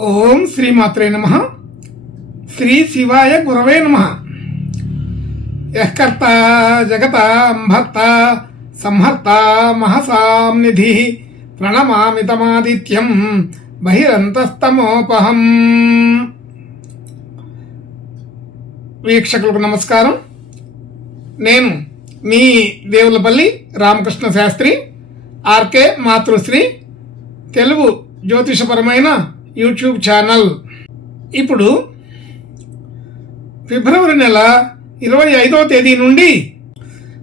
ఓం శ్రీమాత్రే నమః. శ్రీ శివాయ గురవే నమః. యఃకర్త జగతాం భర్త సంహర్త మహసాం నిధి ప్రణమామి తమాదిత్యం బహిరంతస్తమోపహం. వీక్షకులకు నమస్కారం. నేను మీ దేవులపల్లి రామకృష్ణ శాస్త్రి, ఆర్కే మాతృశ్రీ తెలుగు జ్యోతిషపరమైన యూట్యూబ్ ఛానల్. ఇప్పుడు ఫిబ్రవరి నెల 25వ తేదీ నుండి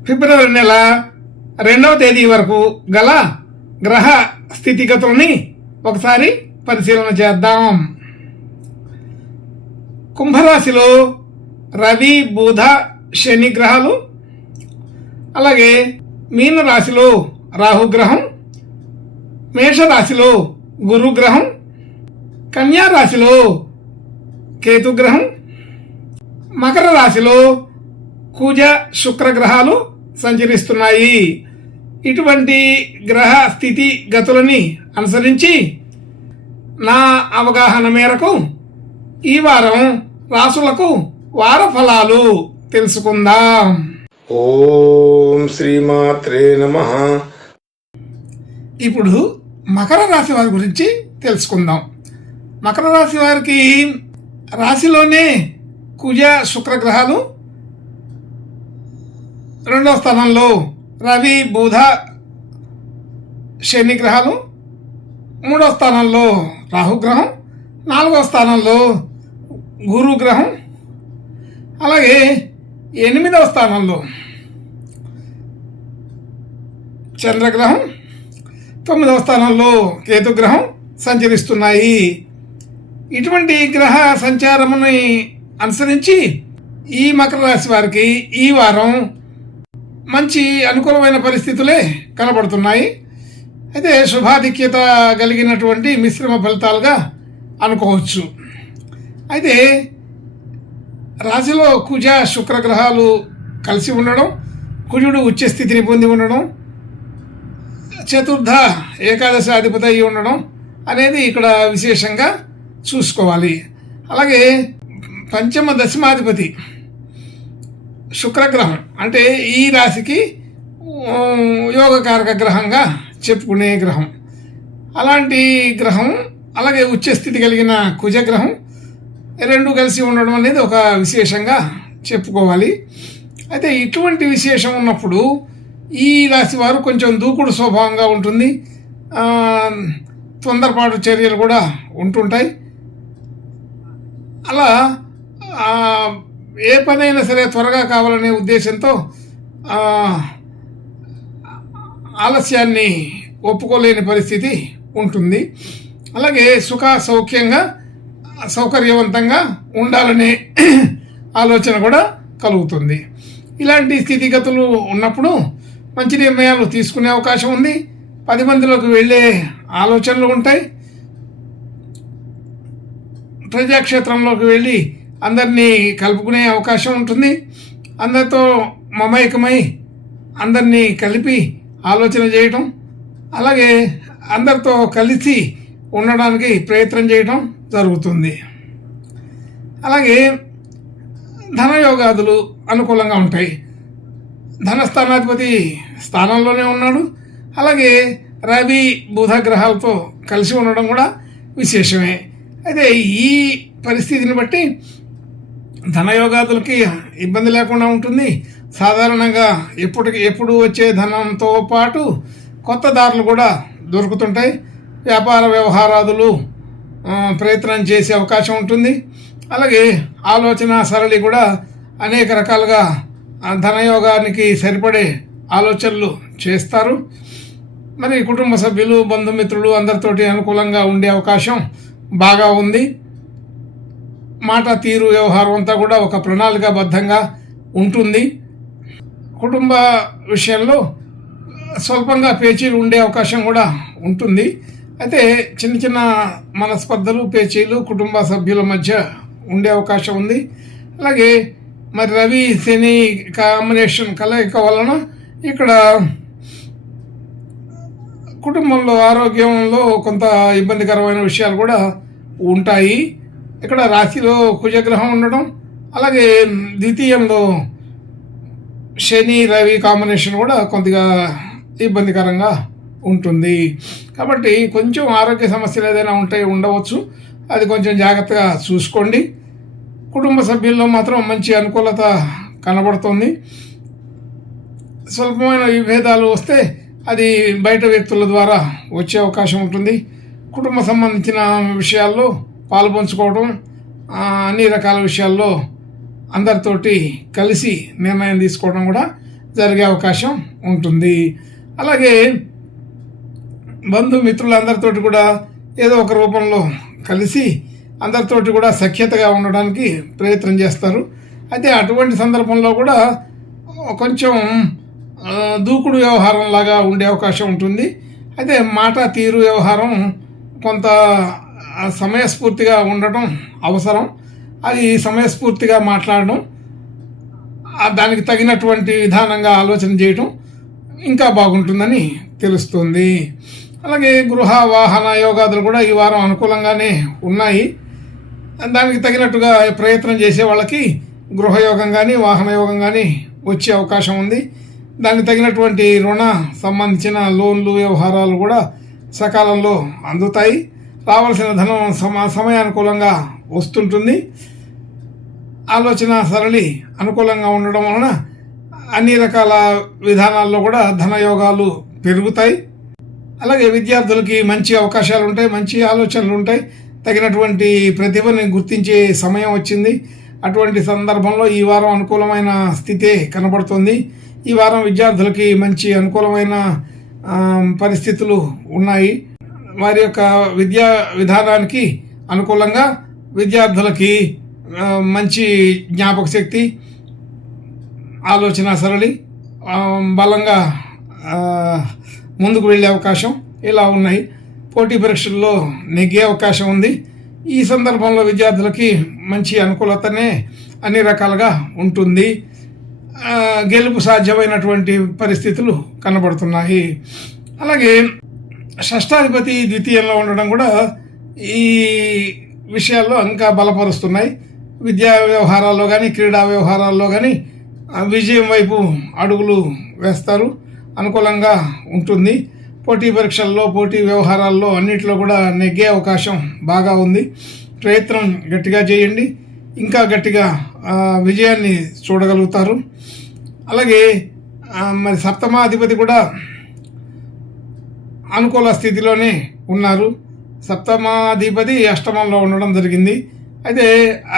ఫిబ్రవరి నెల 2వ తేదీ వరకు గల గ్రహ స్థితిగతులని ఒకసారి పరిశీలన చేద్దాం. కుంభరాశిలో రవి, బుధ, శని గ్రహాలు, అలాగే మీనరాశిలో రాహుగ్రహం, మేషరాశిలో గురుగ్రహం, కన్యా రాశిలో కేతుగ్రహం, మకర రాశిలో కుజ శుక్ర గ్రహాలు సంచరిస్తున్నాయి. ఇటువంటి గ్రహ స్థితి గతులని అనుసరించి నా అవగాహన మేరకు ఈ వారం రాసులకు వార ఫలాలు తెలుసుకుందాం. ఓం శ్రీమాత్రే నమః. ఇప్పుడు మకర రాశి వారి గురించి తెలుసుకుందాం. మకర రాశి వారికి రాశిలోనే కుజ శుక్ర గ్రహాలు, 2వ స్థానంలో రవి, బుధ, శని గ్రహాలు, 3వ స్థానంలో రాహుగ్రహం, 4వ స్థానంలో గురుగ్రహం, అలాగే 8వ స్థానంలో చంద్రగ్రహం, 9వ స్థానంలో కేతుగ్రహం సంచరిస్తున్నాయి. ఇటువంటి గ్రహ సంచారముని అనుసరించి ఈ మకర రాశి వారికి ఈ వారం మంచి అనుకూలమైన పరిస్థితులే కనబడుతున్నాయి. అయితే శుభాధిక్యత కలిగినటువంటి మిశ్రమ ఫలితాలుగా అనుకోవచ్చు. అయితే రాశిలో కుజ శుక్ర గ్రహాలు కలిసి ఉండడం, కుజుడు ఉచ్చ స్థితిని పొంది ఉండడం, చతుర్థ ఏకాదశి అధిపతి అయి ఉండడం అనేది ఇక్కడ విశేషంగా చూసుకోవాలి. అలాగే పంచమ దశమాధిపతి శుక్రగ్రహం అంటే ఈ రాశికి యోగకారక గ్రహంగా చెప్పుకునే గ్రహం. అలాంటి గ్రహం, అలాగే ఉచ్చస్థితి కలిగిన కుజగ్రహం రెండు కలిసి ఉండడం అనేది ఒక విశేషంగా చెప్పుకోవాలి. అయితే ఇటువంటి విశేషం ఉన్నప్పుడు ఈ రాశి వారు కొంచెం దూకుడు స్వభావంగా ఉంటుంది. తొందరపాటు చర్యలు కూడా ఉంటుంటాయి. అలా ఏ పనైనా సరే త్వరగా కావాలనే ఉద్దేశంతో ఆలస్యాన్ని ఒప్పుకోలేని పరిస్థితి ఉంటుంది. అలాగే సుఖ సౌఖ్యంగా సౌకర్యవంతంగా ఉండాలనే ఆలోచన కూడా కలుగుతుంది. ఇలాంటి స్థితిగతులు ఉన్నప్పుడు మంచి నిర్ణయాలు తీసుకునే అవకాశం ఉంది. 10 మందిలోకి వెళ్ళే ఆలోచనలు ఉంటాయి. ప్రజాక్షేత్రంలోకి వెళ్ళి అందరినీ కలుపుకునే అవకాశం ఉంటుంది. అందరితో మమైకమై అందరినీ కలిపి ఆలోచన చేయటం, అలాగే అందరితో కలిసి ఉండడానికి ప్రయత్నం చేయటం జరుగుతుంది. అలాగే ధనయోగాదులు అనుకూలంగా ఉంటాయి. ధనస్థానాధిపతి స్థానంలోనే ఉన్నాడు. అలాగే రవి, బుధ గ్రహాలతో కలిసి ఉండడం కూడా విశేషమే. అయితే ఈ పరిస్థితిని బట్టి ధనయోగాదులకి ఇబ్బంది లేకుండా ఉంటుంది. సాధారణంగా ఎప్పుడు వచ్చే ధనంతో పాటు కొత్త దారులు కూడా దొరుకుతుంటాయి. వ్యాపార వ్యవహారాదులు ప్రయత్నం చేసే అవకాశం ఉంటుంది. అలాగే ఆలోచన సరళి కూడా అనేక రకాలుగా ధనయోగానికి సరిపడే ఆలోచనలు చేస్తారు. మరి కుటుంబ సభ్యులు, బంధుమిత్రులు అందరితోటి అనుకూలంగా ఉండే అవకాశం బాగా ఉంది. మాట తీరు వ్యవహారం అంతా కూడా ఒక ప్రణాళికాబద్ధంగా ఉంటుంది. కుటుంబ విషయంలో స్వల్పంగా పేచీలు ఉండే అవకాశం కూడా ఉంటుంది. అయితే చిన్న చిన్న మనస్పర్ధలు, పేచీలు కుటుంబ సభ్యుల మధ్య ఉండే అవకాశం ఉంది. అలాగే మరి రవి శని కాంబినేషన్ కలయిక వలన ఇక్కడ కుటుంబంలో ఆరోగ్యంలో కొంత ఇబ్బందికరమైన విషయాలు కూడా ఉంటాయి. ఇక్కడ రాశిలో కుజగ్రహం ఉండడం, అలాగే ద్వితీయంలో శని రవి కాంబినేషన్ కూడా కొద్దిగా ఇబ్బందికరంగా ఉంటుంది. కాబట్టి కొంచెం ఆరోగ్య సమస్యలు ఏదైనా ఉండవచ్చు, అది కొంచెం జాగ్రత్తగా చూసుకోండి. కుటుంబ సభ్యుల్లో మాత్రం మంచి అనుకూలత కనబడుతుంది. స్వల్పమైన విభేదాలు వస్తే అది బయట వ్యక్తుల ద్వారా వచ్చే అవకాశం ఉంటుంది. కుటుంబ సంబంధించిన విషయాల్లో పాలుపంచుకోవడం, అన్ని రకాల విషయాల్లో అందరితోటి కలిసి నిర్ణయం తీసుకోవడం కూడా జరిగే అవకాశం ఉంటుంది. అలాగే బంధుమిత్రులందరితోటి కూడా ఏదో ఒక రూపంలో కలిసి అందరితోటి కూడా సఖ్యతగా ఉండడానికి ప్రయత్నం చేస్తారు. అయితే అటువంటి సందర్భంలో కూడా కొంచెం దూకుడు వ్యవహారం లాగా ఉండే అవకాశం ఉంటుంది. అయితే మాట తీరు వ్యవహారం కొంత సమయస్ఫూర్తిగా ఉండటం అవసరం. అది సమయస్ఫూర్తిగా మాట్లాడడం, దానికి తగినటువంటి విధానంగా ఆలోచన చేయటం ఇంకా బాగుంటుందని తెలుస్తుంది. అలాగే గృహ వాహన యోగాదులు కూడా ఈ వారం అనుకూలంగానే ఉన్నాయి. దానికి తగినట్టుగా ప్రయత్నం చేసే వాళ్ళకి గృహయోగం కానీ వాహన యోగం కానీ వచ్చే అవకాశం ఉంది. దానికి తగినటువంటి రుణ సంబంధించిన లోన్లు వ్యవహారాలు కూడా సకాలంలో అందుతాయి. రావాల్సిన ధనం సమయానుకూలంగా వస్తుంటుంది. ఆలోచన సరళి అనుకూలంగా ఉండడం వలన అన్ని రకాల విధానాల్లో కూడా ధనయోగాలు పెరుగుతాయి. అలాగే విద్యార్థులకి మంచి అవకాశాలు ఉంటాయి, మంచి ఆలోచనలు ఉంటాయి. తగినటువంటి ప్రతిభని గుర్తించే సమయం వచ్చింది. అటువంటి సందర్భంలో ఈ వారం అనుకూలమైన స్థితే కనబడుతుంది. ఈ వారం విద్యార్థులకి మంచి అనుకూలమైన పరిస్థితులు ఉన్నాయి. వారి యొక్క విద్యా విధానానికి అనుకూలంగా విద్యార్థులకి మంచి జ్ఞాపక శక్తి, ఆలోచన సరళి బలంగా ముందుకు వెళ్ళే అవకాశం ఇలా ఉన్నాయి. పోటీ పరీక్షల్లో నెగ్గే అవకాశం ఉంది. ఈ సందర్భంలో విద్యార్థులకి మంచి అనుకూలతనే అన్ని రకాలుగా ఉంటుంది. గెలుపు సాధ్యమైనటువంటి పరిస్థితులు కనబడుతున్నాయి. అలాగే షష్టాధిపతి ద్వితీయంలో ఉండడం కూడా ఈ విషయాల్లో ఇంకా బలపరుస్తున్నాయి. విద్యా వ్యవహారాల్లో కానీ క్రీడా వ్యవహారాల్లో కానీ విజయం వైపు అడుగులు వేస్తారు. అనుకూలంగా ఉంటుంది. పోటీ పరీక్షల్లో పోటీ వ్యవహారాల్లో అన్నింటిలో కూడా నెగ్గే అవకాశం బాగా ఉంది. ప్రయత్నం గట్టిగా చేయండి, ఇంకా గట్టిగా విజయాన్ని చూడగలుగుతారు. అలాగే మరి సప్తమాధిపతి కూడా అనుకూల స్థితిలోనే ఉన్నారు. సప్తమాధిపతి అష్టమంలో ఉండడం జరిగింది. అయితే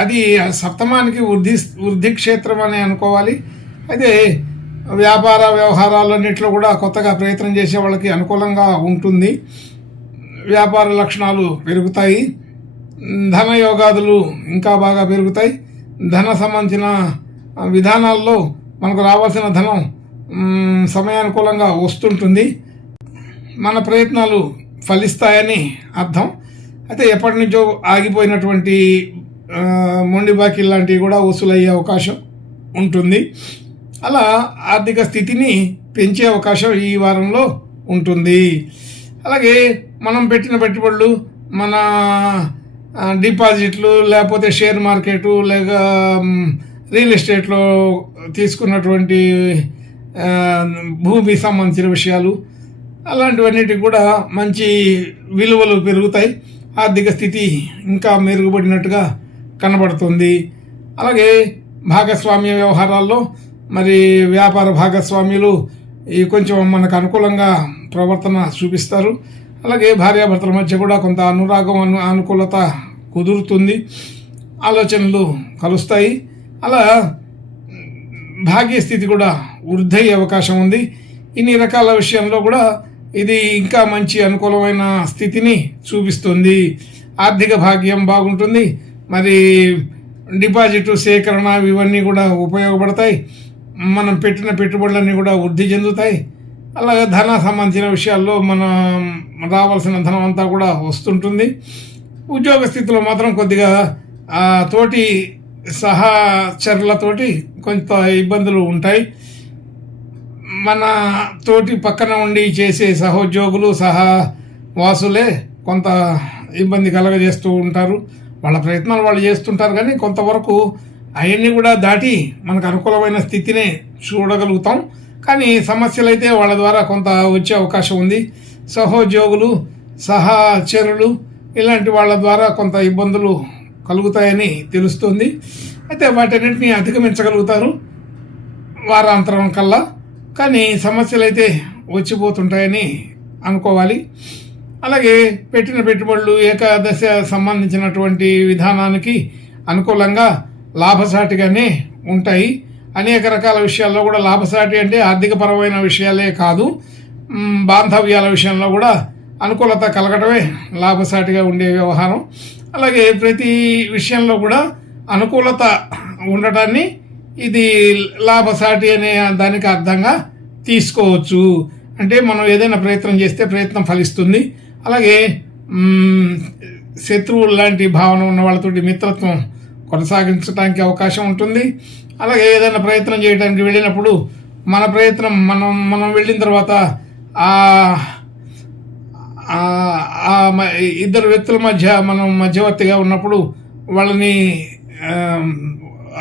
అది సప్తమానికి వృద్ధి క్షేత్రం అని అనుకోవాలి. అయితే వ్యాపార వ్యవహారాలన్నింటిలో కూడా కొత్తగా ప్రయత్నం చేసే వాళ్ళకి అనుకూలంగా ఉంటుంది. వ్యాపార లక్షణాలు పెరుగుతాయి. ధన యోగాదులు ఇంకా బాగా పెరుగుతాయి. ధన సంబంధించిన విధానాల్లో మనకు రావాల్సిన ధనం సమయానుకూలంగా వస్తుంటుంది. మన ప్రయత్నాలు ఫలిస్తాయని అర్థం. అయితే ఎప్పటి నుంచో ఆగిపోయినటువంటి మొండి బాకీ లాంటివి కూడా వసూలయ్యే అవకాశం ఉంటుంది. అలా ఆర్థిక స్థితిని పెంచే అవకాశం ఈ వారంలో ఉంటుంది. అలాగే మనం పెట్టిన పెట్టుబడులు, మన డిపాజిట్లు, లేకపోతే షేర్ మార్కెటు, లేక రియల్ ఎస్టేట్లో తీసుకున్నటువంటి భూమి సంబంధించిన విషయాలు, అలాంటివన్నిటికి కూడా మంచి విలువలు పెరుగుతాయి. ఆర్థిక స్థితి ఇంకా మెరుగుపడినట్టుగా కనబడుతుంది. అలాగే భాగస్వామ్య వ్యవహారాల్లో మరి వ్యాపార భాగస్వామ్యులు ఈ కొంచెం మనకు అనుకూలంగా ప్రవర్తన చూపిస్తారు. అలాగే భార్యాభర్తల మధ్య కూడా కొంత అనురాగం అనుకూలత కుదురుతుంది. ఆలోచనలు కలుస్తాయి. అలా భాగ్యస్థితి కూడా వృద్ధి అయ్యే అవకాశం ఉంది. ఇన్ని రకాల విషయంలో కూడా ఇది ఇంకా మంచి అనుకూలమైన స్థితిని చూపిస్తుంది. ఆర్థిక భాగ్యం బాగుంటుంది. మరి డిపాజిట్ సేకరణ ఇవన్నీ కూడా ఉపయోగపడతాయి. మనం పెట్టిన పెట్టుబడులన్నీ కూడా వృద్ధి చెందుతాయి. అలాగే ధన సంబంధించిన విషయాల్లో మనం రావాల్సిన ధనం అంతా కూడా వస్తుంటుంది. ఉద్యోగ స్థితిలో మాత్రం కొద్దిగా తోటి సహచరులతోటి కొంత ఇబ్బందులు ఉంటాయి. మన తోటి పక్కన ఉండి చేసే సహోద్యోగులు సహవాసులే కొంత ఇబ్బంది కలగజేస్తూ ఉంటారు. వాళ్ళ ప్రయత్నాలు వాళ్ళు చేస్తుంటారు, కానీ కొంతవరకు అవన్నీ కూడా దాటి మనకు అనుకూలమైన స్థితినే చూడగలుగుతాం. కానీ సమస్యలు అయితే వాళ్ళ ద్వారా కొంత వచ్చే అవకాశం ఉంది. సహోద్యోగులు, సహచరులు ఇలాంటి వాళ్ళ ద్వారా కొంత ఇబ్బందులు కలుగుతాయని తెలుస్తుంది. అయితే వాటన్నింటినీ అధిగమించగలుగుతారు వారాంతరం కల్లా. కానీ సమస్యలు అయితే వచ్చిపోతుంటాయని అనుకోవాలి. అలాగే పెట్టిన పెట్టుబడులు ఏకాదశ సంబంధించినటువంటి విధానానికి అనుకూలంగా లాభసాటిగానే ఉంటాయి. అనేక రకాల విషయాల్లో కూడా లాభసాటి అంటే ఆర్థికపరమైన విషయాలే కాదు, బాంధవ్యాల విషయంలో కూడా అనుకూలత కలగడమే లాభసాటిగా ఉండే వ్యవహారం. అలాగే ప్రతి విషయంలో కూడా అనుకూలత ఉండటాన్ని ఇది లాభసాటి అనే దానికి అర్థంగా తీసుకోవచ్చు. అంటే మనం ఏదైనా ప్రయత్నం చేస్తే ప్రయత్నం ఫలిస్తుంది. అలాగే శత్రువులు లాంటి భావన ఉన్న వాళ్ళతోటి మిత్రత్వం కొనసాగించడానికి అవకాశం ఉంటుంది. అలాగే ఏదైనా ప్రయత్నం చేయడానికి వెళ్ళినప్పుడు మన ప్రయత్నం మనం వెళ్ళిన తర్వాత ఇద్దరు వ్యక్తుల మధ్య మనం మధ్యవర్తిగా ఉన్నప్పుడు వాళ్ళని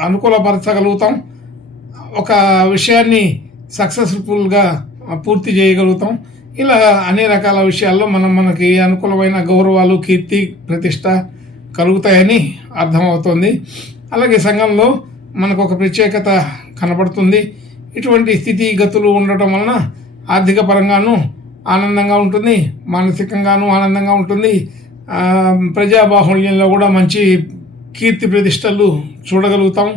అనుకూలపరచగలుగుతాం. ఒక విషయాన్ని సక్సెస్ఫుల్గా పూర్తి చేయగలుగుతాం. ఇలా అన్ని రకాల విషయాల్లో మనకి అనుకూలమైన గౌరవాలు, కీర్తి, ప్రతిష్ట కలుగుతాయని అర్థమవుతుంది. అలాగే సంఘంలో మనకు ఒక ప్రత్యేకత కనబడుతుంది. ఇటువంటి స్థితిగతులు ఉండటం వలన ఆర్థిక పరంగాను ఆనందంగా ఉంటుంది, మానసికంగాను ఆనందంగా ఉంటుంది. ప్రజాబాహుళ్యంలో కూడా మంచి కీర్తి ప్రతిష్టలు చూడగలుగుతాం.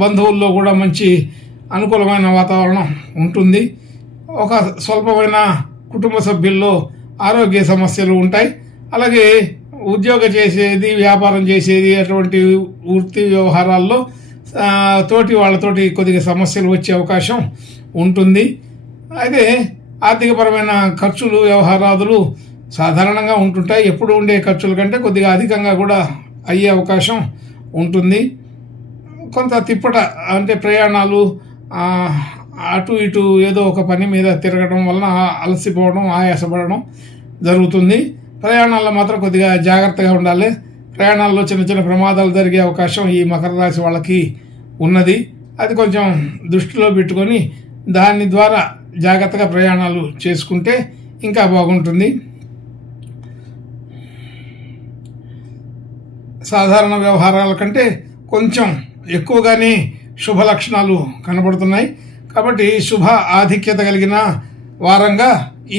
బంధువుల్లో కూడా మంచి అనుకూలమైన వాతావరణం ఉంటుంది. ఒక స్వల్పమైన కుటుంబ సభ్యుల్లో ఆరోగ్య సమస్యలు ఉంటాయి. అలాగే ఉద్యోగం చేసేది, వ్యాపారం చేసేది, అటువంటి వృత్తి వ్యవహారాల్లో తోటి వాళ్ళతోటి కొద్దిగా సమస్యలు వచ్చే అవకాశం ఉంటుంది. అయితే ఆర్థికపరమైన ఖర్చులు, వ్యవహారాదులు సాధారణంగా ఉంటుంటాయి. ఎప్పుడు ఉండే ఖర్చుల కంటే కొద్దిగా అధికంగా కూడా అయ్యే అవకాశం ఉంటుంది. కొంత తిప్పట అంటే ప్రయాణాలు, అటు ఇటు ఏదో ఒక పని మీద తిరగడం వలన అలసిపోవడం, ఆయాసపడడం జరుగుతుంది. ప్రయాణాల్లో మాత్రం కొద్దిగా జాగ్రత్తగా ఉండాలి. ప్రయాణాల్లో చిన్న చిన్న ప్రమాదాలు జరిగే అవకాశం ఈ మకర రాశి వాళ్ళకి ఉన్నది. అది కొంచెం దృష్టిలో పెట్టుకొని దాని ద్వారా జాగ్రత్తగా ప్రయాణాలు చేసుకుంటే ఇంకా బాగుంటుంది. సాధారణ వ్యవహారాల కంటే కొంచెం ఎక్కువగానే శుభ లక్షణాలు కనబడుతున్నాయి. కాబట్టి శుభ ఆధిక్యత కలిగిన వారంగా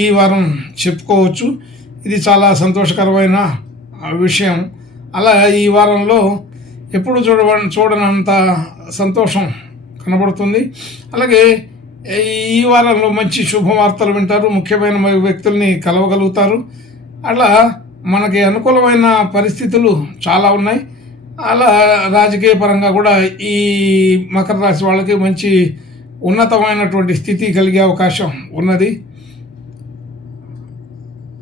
ఈ వారం చెప్పుకోవచ్చు. ఇది చాలా సంతోషకరమైన విషయం. అలా ఈ వారంలో ఎప్పుడు చూడనంత సంతోషం కనబడుతుంది. అలాగే ఈ వారంలో మంచి శుభవార్తలు వింటారు, ముఖ్యమైన వ్యక్తుల్ని కలవగలుగుతారు. అట్లా మనకి అనుకూలమైన పరిస్థితులు చాలా ఉన్నాయి. అలా రాజకీయ పరంగా కూడా ఈ మకర రాశి వాళ్ళకి మంచి ఉన్నతమైనటువంటి స్థితి కలిగే అవకాశం ఉన్నది.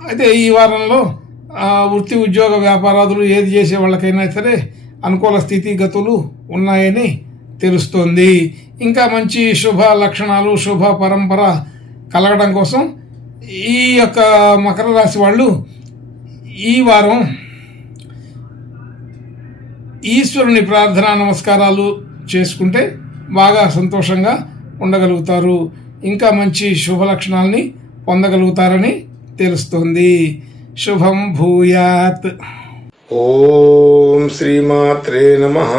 అయితే ఈ వారంలో వృత్తి, ఉద్యోగ, వ్యాపారాదులు ఏది చేసే వాళ్ళకైనా సరే అనుకూల స్థితిగతులు ఉన్నాయని తెలుస్తోంది. ఇంకా మంచి శుభ లక్షణాలు, శుభ పరంపర కలగడం కోసం ఈ యొక్క మకర రాశి వాళ్ళు ఈ వారం ఈశ్వరుని ప్రార్థనా నమస్కారాలు చేసుకుంటే బాగా సంతోషంగా ఉండగలుగుతారు. ఇంకా మంచి శుభ లక్షణాలని పొందగలుగుతారని తెలుస్తుంది. శుభం భూయాత్. ఓం శ్రీమాత్రే నమః.